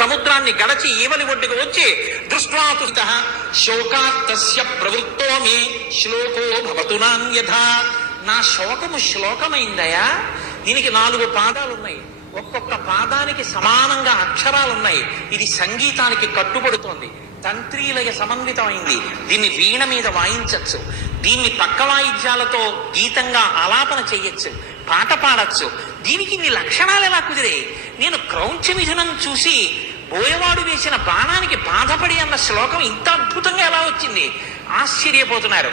సముద్రాన్ని గడచి ఈవలి ఒడ్డుకు వచ్చి దృష్ట్వాతుత శోకాత్తస్య ప్రవృత్తో మే శ్లోకో భవతు నాన్యథా. నా శోకము శ్లోకమైందయా. దీనికి 4 పాదాలున్నాయి, ఒక్కొక్క పాదానికి సమానంగా అక్షరాలున్నాయి. ఇది సంగీతానికి కట్టుబడుతోంది, తంత్రీలయ సమన్వితమైంది. దీన్ని వీణ మీద వాయించచ్చు, దీన్ని పక్క వాయిద్యాలతో గీతంగా ఆలాపన చెయ్యొచ్చు, పాట పాడచ్చు. దీనికి ఇన్ని లక్షణాలు ఎలా కుదిరే? నేను క్రౌంచ మిథునం చూసి బోయవాడు వేసిన బాణానికి బాధపడి అన్న శ్లోకం ఇంత అద్భుతంగా ఎలా వచ్చింది? ఆశ్చర్యపోతున్నారు.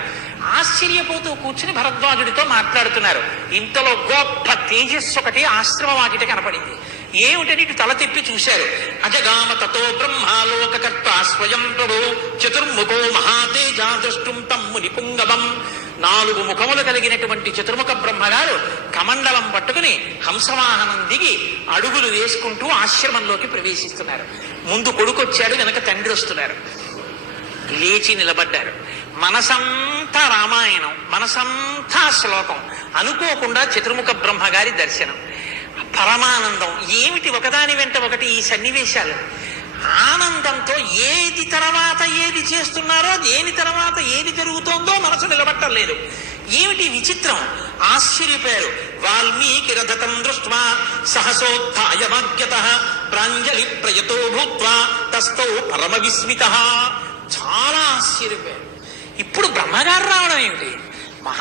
ఆశ్చర్యపోతూ కూర్చుని భరద్వాజుడితో మాట్లాడుతున్నారు. ఇంతలో గొప్ప తేజస్సు ఒకటి ఆశ్రమ వాకిట కనపడింది. ఏమిటని ఇటు తల తిప్పి చూశారు. అజగామ తతో బ్రహ్మాలోకకర్త స్వయం ప్రభు చతుర్ముఖో మహాతేజ దృష్టుం తమ్ముని పుంగవం. 4 ముఖములు కలిగినటువంటి చతుర్ముఖ బ్రహ్మగారు కమండలం పట్టుకుని హంసవాహనం దిగి అడుగులు వేసుకుంటూ ఆశ్రమంలోకి ప్రవేశిస్తున్నారు. ముందు కొడుకొచ్చాడు, వెనక తండ్రి వస్తున్నారు. లేచి నిలబడ్డారు. మనసంతా రామాయణం, మనసంతా శ్లోకం. అనుకోకుండా చతుర్ముఖ బ్రహ్మగారి దర్శనం, పరమానందం. ఏమిటి ఒకదాని వెంట ఒకటి ఈ సన్నివేశాలు? ఆనందంతో ఏది తర్వాత ఏది చేస్తున్నారో, దేని తర్వాత ఏది జరుగుతోందో మనసు నిలబట్టలేదు. ఏమిటి విచిత్రం? ఆశ్చర్యపోయారు. వాల్మీకి రథతం దృష్ట్వా సహసోత్థాయమాగ్యతః ప్రాంజలి ప్రయతో భూత్వా తస్థౌ పరమ విస్మితః. చాలా ఆశ్చర్యపోయారు. ఇప్పుడు బ్రహ్మగారు రావడం ఏమిటి? మహా